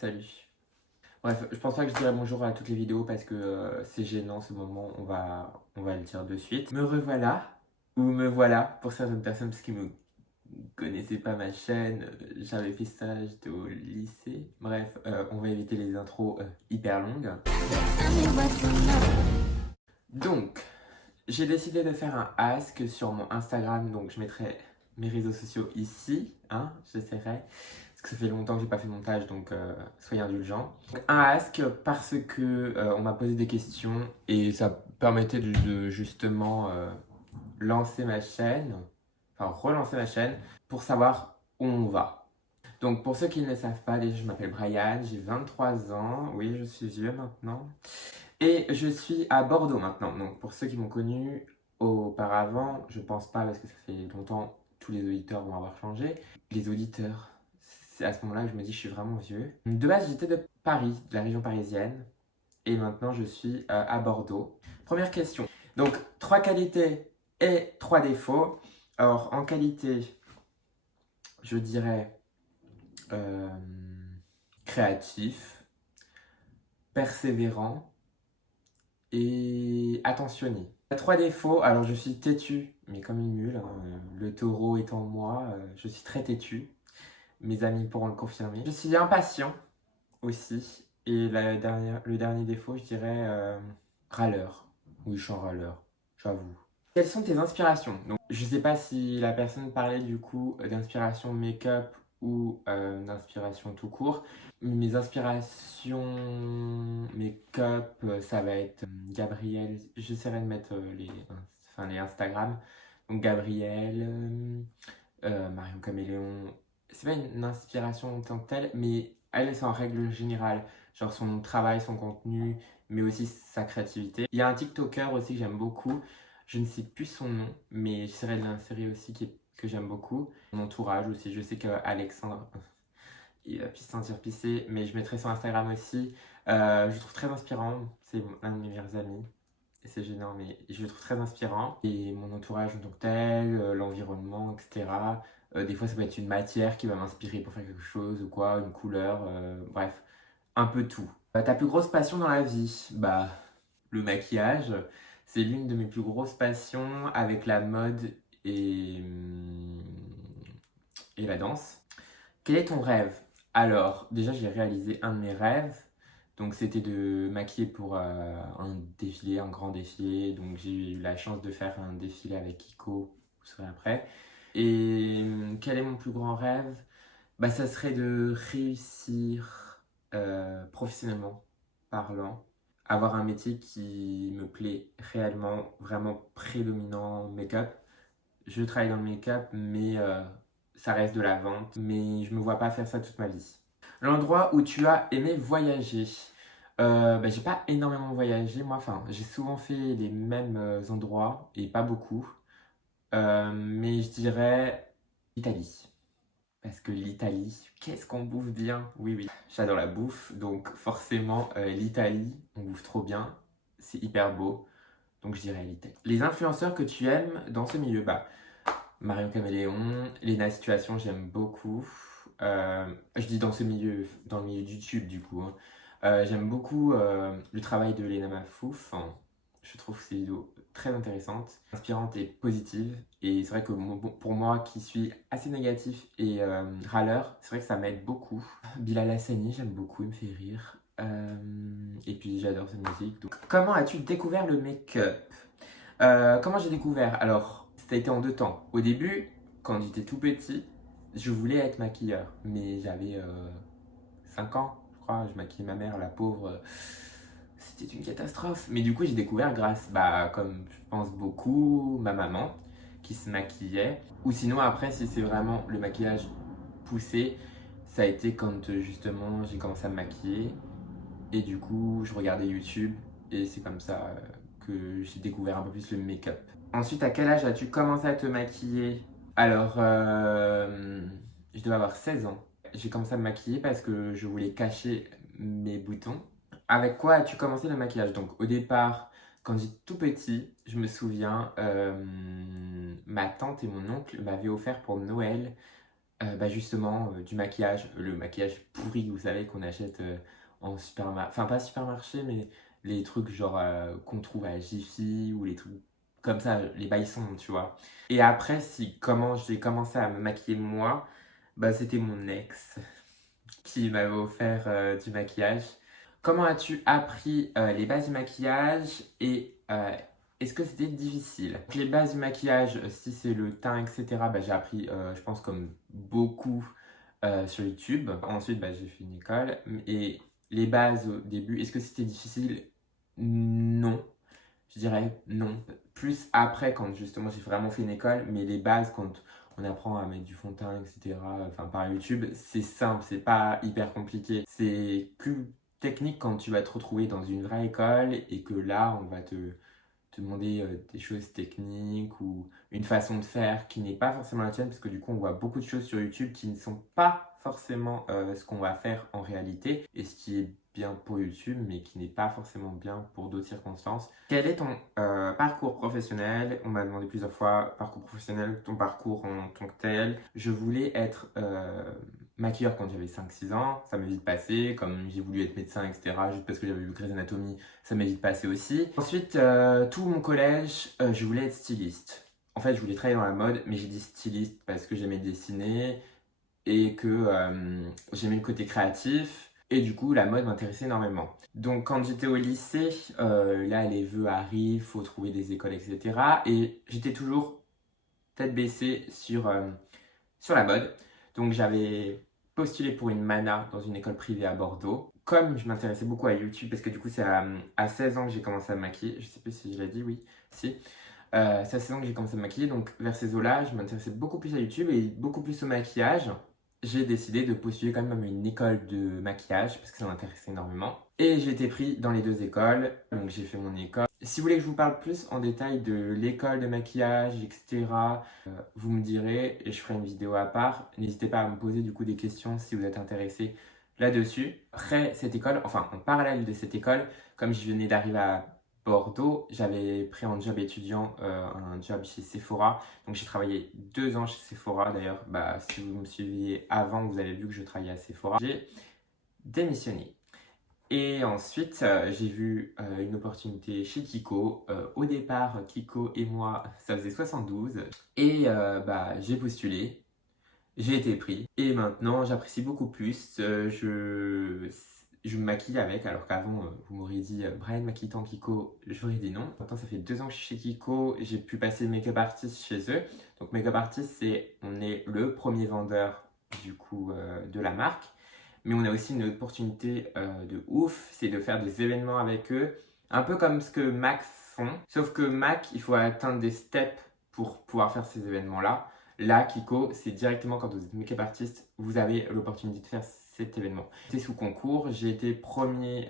salut. Bref, je pense pas que je dirai bonjour à toutes les vidéos parce que c'est gênant ce moment, on va le dire de suite. Me revoilà, ou me voilà pour certaines personnes parce qu'ils me connaissaient pas ma chaîne, j'avais fait ça, j'étais au lycée. Bref, on va éviter les intros hyper longues. Donc, j'ai décidé de faire un ask sur mon Instagram, donc je mettrai mes réseaux sociaux ici, hein, j'essaierai. Parce que ça fait longtemps que j'ai pas fait de montage, donc soyez indulgents. Donc, un ask parce que on m'a posé des questions et ça permettait de justement lancer ma chaîne, enfin relancer ma chaîne pour savoir où on va. Donc pour ceux qui ne le savent pas, déjà je m'appelle Brian, j'ai 23 ans, oui je suis vieux maintenant. Et je suis à Bordeaux maintenant. Donc pour ceux qui m'ont connu auparavant, je pense pas parce que ça fait longtemps, tous les auditeurs vont avoir changé. Les auditeurs, c'est à ce moment-là que je me dis je suis vraiment vieux. De base j'étais de Paris, de la région parisienne. Et maintenant je suis à Bordeaux. Première question. Donc 3 qualités et 3 défauts. Alors en qualité, je dirais euh, créatif, persévérant et attentionné. 3 défauts, alors je suis têtu, mais comme une mule, hein, le taureau étant moi, je suis très têtu. Mes amis pourront le confirmer. Je suis impatient aussi. Et le dernier défaut, je dirais râleur. Oui, je suis un râleur, j'avoue. Quelles sont tes inspirations? Donc, je sais pas si la personne parlait du coup d'inspiration make-up ou d'inspiration tout court. Mes inspirations make-up, ça va être Gabrielle. J'essaierai de mettre les Instagram. Donc Gabrielle, Marion Caméléon. C'est pas une inspiration en tant que telle, mais elle, c'est en règle générale. Genre son travail, son contenu, mais aussi sa créativité. Il y a un TikToker aussi que j'aime beaucoup. Je ne sais plus son nom, mais j'essaierai de l'insérer aussi que j'aime beaucoup. Mon entourage aussi, je sais qu'Alexandre, il va plus se sentir pissé, mais je mettrai son Instagram aussi. Je le trouve très inspirant, c'est un de mes meilleurs amis. Et c'est gênant, mais je le trouve très inspirant. Et mon entourage en tant que tel, l'environnement, etc. Des fois, ça peut être une matière qui va m'inspirer pour faire quelque chose ou quoi, une couleur, bref, un peu tout. Ta plus grosse passion dans la vie? Bah, le maquillage. C'est l'une de mes plus grosses passions avec la mode et, hum, et la danse. Quel est ton rêve? Alors, déjà, j'ai réalisé un de mes rêves. Donc, c'était de maquiller pour un défilé, un grand défilé. Donc, j'ai eu la chance de faire un défilé avec Kiko, vous saurez après. Et quel est mon plus grand rêve? Bah, ça serait de réussir professionnellement parlant, avoir un métier qui me plaît réellement, vraiment prédominant make-up. Je travaille dans le make-up, mais ça reste de la vente. Mais je me vois pas faire ça toute ma vie. L'endroit où tu as aimé voyager. Bah, j'ai pas énormément voyagé, moi. Enfin, j'ai souvent fait les mêmes endroits et pas beaucoup. Mais je dirais l'Italie. Parce que l'Italie, qu'est-ce qu'on bouffe bien? Oui, oui, j'adore la bouffe. Donc forcément, l'Italie, on bouffe trop bien. C'est hyper beau. Donc je dirais l'Italie. Les influenceurs que tu aimes dans ce milieu, bah, Marion Caméléon, Lena Situation, j'aime beaucoup. Je dis dans ce milieu, dans le milieu de YouTube du coup, hein. J'aime beaucoup le travail de Lena Mafouf. Enfin, je trouve ses vidéos très intéressantes, inspirantes et positives. Et c'est vrai que pour moi qui suis assez négatif et râleur, c'est vrai que ça m'aide beaucoup. Bilal Hassani, j'aime beaucoup, il me fait rire. Et puis j'adore sa musique. Donc, comment as-tu découvert le make-up? Comment j'ai découvert? Alors, ça a été en 2 temps. Au début, quand j'étais tout petit, je voulais être maquilleur, mais j'avais 5 ans, je crois. Je maquillais ma mère, la pauvre. C'était une catastrophe. Mais du coup, j'ai découvert grâce, bah, comme je pense beaucoup, ma maman qui se maquillait. Ou sinon, après, si c'est vraiment le maquillage poussé, ça a été quand justement j'ai commencé à me maquiller. Et du coup, je regardais YouTube et c'est comme ça que j'ai découvert un peu plus le make-up. Ensuite, à quel âge as-tu commencé à te maquiller? Alors, je devais avoir 16 ans. J'ai commencé à me maquiller parce que je voulais cacher mes boutons. Avec quoi as-tu commencé le maquillage? Donc, au départ, quand j'étais tout petit, je me souviens, ma tante et mon oncle m'avaient offert pour Noël Justement, du maquillage, le maquillage pourri, vous savez, qu'on achète en supermarché, enfin pas supermarché, mais les trucs genre qu'on trouve à Jiffy ou les trucs comme ça, les baissons, tu vois. Et après, si comment j'ai commencé à me maquiller moi, c'était mon ex qui m'avait offert du maquillage. Comment as-tu appris les bases du maquillage et est-ce que c'était difficile? Les bases du maquillage, si c'est le teint, etc., j'ai appris, je pense, comme beaucoup sur YouTube. Ensuite, j'ai fait une école. Et les bases au début, est-ce que c'était difficile? Non. Je dirais non. Plus après, quand justement j'ai vraiment fait une école, mais les bases, quand on apprend à mettre du fond de teint, etc., enfin par YouTube, c'est simple, c'est pas hyper compliqué. C'est plus technique quand tu vas te retrouver dans une vraie école et que là, on va te demander des choses techniques ou une façon de faire qui n'est pas forcément la tienne, parce que du coup, on voit beaucoup de choses sur YouTube qui ne sont pas forcément ce qu'on va faire en réalité et ce qui est bien pour YouTube, mais qui n'est pas forcément bien pour d'autres circonstances. Quel est ton parcours professionnel? On m'a demandé plusieurs fois, parcours professionnel, ton parcours en tant que tel. Je voulais être maquilleur quand j'avais 5-6 ans, ça m'est vite passé, comme j'ai voulu être médecin, etc., juste parce que j'avais vu Grey's Anatomy, ça m'est vite passé aussi. Ensuite, tout mon collège, je voulais être styliste. En fait, je voulais travailler dans la mode, mais j'ai dit styliste parce que j'aimais dessiner et que j'aimais le côté créatif. Et du coup, la mode m'intéressait énormément. Donc, quand j'étais au lycée, là, les vœux arrivent, faut trouver des écoles, etc. Et j'étais toujours tête baissée sur la mode. Donc, j'avais postulé pour une mana dans une école privée à Bordeaux. Comme je m'intéressais beaucoup à YouTube, parce que du coup, c'est à 16 ans que j'ai commencé à me maquiller. Je sais plus si je l'ai dit, oui. Si. C'est à 16 ans que j'ai commencé à me maquiller. Donc, vers ces eaux-là, je m'intéressais beaucoup plus à YouTube et beaucoup plus au maquillage. J'ai décidé de postuler quand même à une école de maquillage parce que ça m'intéressait énormément. Et j'ai été pris dans les deux écoles. Donc, j'ai fait mon école. Si vous voulez que je vous parle plus en détail de l'école de maquillage, etc., vous me direz et je ferai une vidéo à part. N'hésitez pas à me poser du coup des questions si vous êtes intéressé là-dessus. Après cette école, enfin en parallèle de cette école, comme je venais d'arriver à Bordeaux, j'avais pris un job étudiant, un job chez Sephora. Donc j'ai travaillé 2 ans chez Sephora. D'ailleurs, si vous me suiviez avant, vous avez vu que je travaillais à Sephora. J'ai démissionné. Et ensuite, j'ai vu une opportunité chez Kiko. Au départ, Kiko et moi, ça faisait 72. Et j'ai postulé. J'ai été pris. Et maintenant, j'apprécie beaucoup plus. Je me maquille avec, alors qu'avant, vous m'auriez dit Brian maquille ton Kiko. J'aurais dit non. Maintenant, ça fait 2 ans que je suis chez Kiko. J'ai pu passer make-up artist chez eux. Donc, make-up artist, on est le premier vendeur du coup de la marque. Mais on a aussi une opportunité de ouf, c'est de faire des événements avec eux, un peu comme ce que Mac font. Sauf que Mac, il faut atteindre des steps pour pouvoir faire ces événements-là. Là, Kiko, c'est directement quand vous êtes make-up artiste, vous avez l'opportunité de faire cet événement. J'étais sous concours, j'ai été premier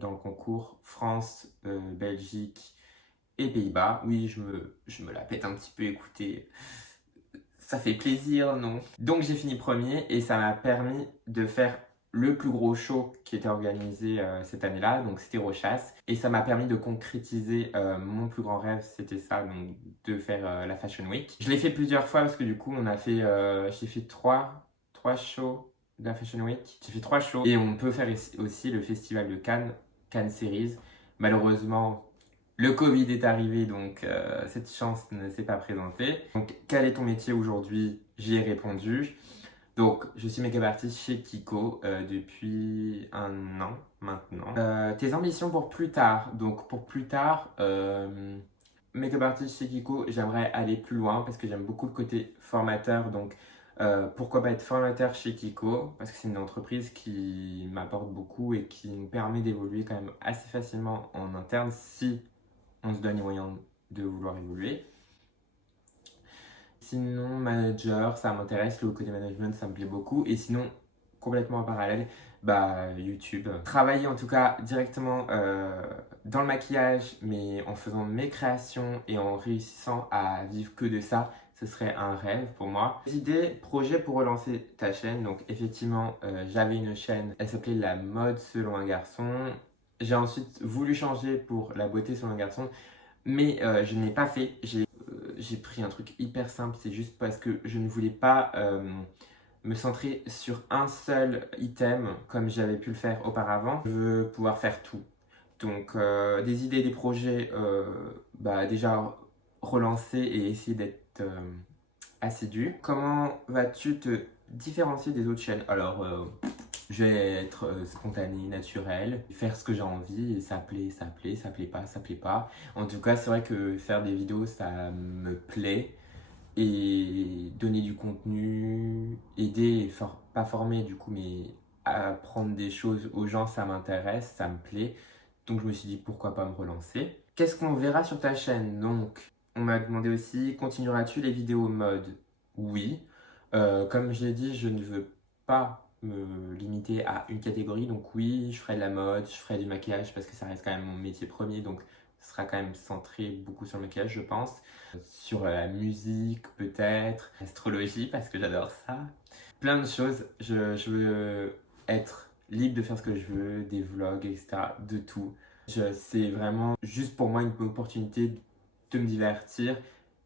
dans le concours France, Belgique et Pays-Bas. Oui, je me la pète un petit peu, écoutez. Ça fait plaisir, non? Donc j'ai fini premier et ça m'a permis de faire le plus gros show qui était organisé cette année-là, donc c'était Rochas. Et ça m'a permis de concrétiser mon plus grand rêve, c'était ça, donc de faire la Fashion Week. Je l'ai fait plusieurs fois parce que du coup j'ai fait trois shows de la Fashion Week. J'ai fait 3 shows et on peut faire aussi le festival de Cannes, Cannes Series. Malheureusement, le Covid est arrivé, donc cette chance ne s'est pas présentée. Donc, quel est ton métier aujourd'hui? J'y ai répondu. Donc, je suis make-up artist chez Kiko depuis 1 an maintenant. Tes ambitions pour plus tard? Donc, pour plus tard, make-up artist chez Kiko, j'aimerais aller plus loin parce que j'aime beaucoup le côté formateur. Donc, pourquoi pas être formateur chez Kiko? Parce que c'est une entreprise qui m'apporte beaucoup et qui nous permet d'évoluer quand même assez facilement en interne si on se donne les moyens de vouloir évoluer. Sinon, manager, ça m'intéresse, le côté management, ça me plaît beaucoup. Et sinon, complètement en parallèle, YouTube. Travailler en tout cas directement dans le maquillage, mais en faisant mes créations et en réussissant à vivre que de ça, ce serait un rêve pour moi. Idée, projet pour relancer ta chaîne. Donc effectivement, j'avais une chaîne, elle s'appelait La mode selon un garçon. J'ai ensuite voulu changer pour la beauté selon un garçon, mais je ne l'ai pas fait. j'ai pris un truc hyper simple, c'est juste parce que je ne voulais pas me centrer sur un seul item comme j'avais pu le faire auparavant. Je veux pouvoir faire tout. Donc des idées, des projets, déjà relancer et essayer d'être assidu. Comment vas-tu te différencier des autres chaînes? Alors, je vais être spontané, naturel, faire ce que j'ai envie, et ça plaît, ça plaît, ça plaît pas, ça plaît pas. En tout cas, c'est vrai que faire des vidéos, ça me plaît. Et donner du contenu, aider, pas former du coup, mais apprendre des choses aux gens, ça m'intéresse, ça me plaît. Donc je me suis dit pourquoi pas me relancer. Qu'est-ce qu'on verra sur ta chaîne? Donc, on m'a demandé aussi, continueras-tu les vidéos mode? Oui. Comme je l'ai dit, je ne veux pas me limiter à une catégorie. Donc oui, je ferai de la mode, je ferai du maquillage parce que ça reste quand même mon métier premier. Donc ce sera quand même centré beaucoup sur le maquillage, je pense. Sur la musique peut-être, l'astrologie parce que j'adore ça. Plein de choses. Je veux être libre de faire ce que je veux, des vlogs, etc. De tout. C'est vraiment juste pour moi une opportunité de me divertir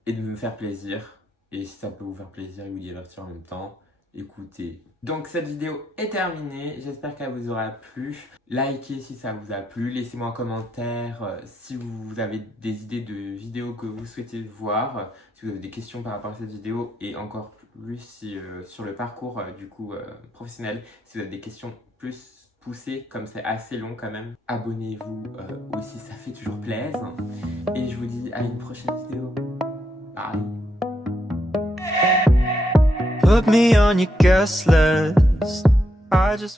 et de me faire plaisir. Et si ça peut vous faire plaisir et vous divertir en même temps, écoutez. Donc cette vidéo est terminée, j'espère qu'elle vous aura plu. Likez si ça vous a plu, laissez-moi un commentaire si vous avez des idées de vidéos que vous souhaitez voir, si vous avez des questions par rapport à cette vidéo et encore plus si, sur le parcours professionnel, si vous avez des questions plus poussées, comme c'est assez long quand même. Abonnez-vous aussi, ça fait toujours plaisir. Et je vous dis à une prochaine vidéo. Bye. Put me on your guest list. I just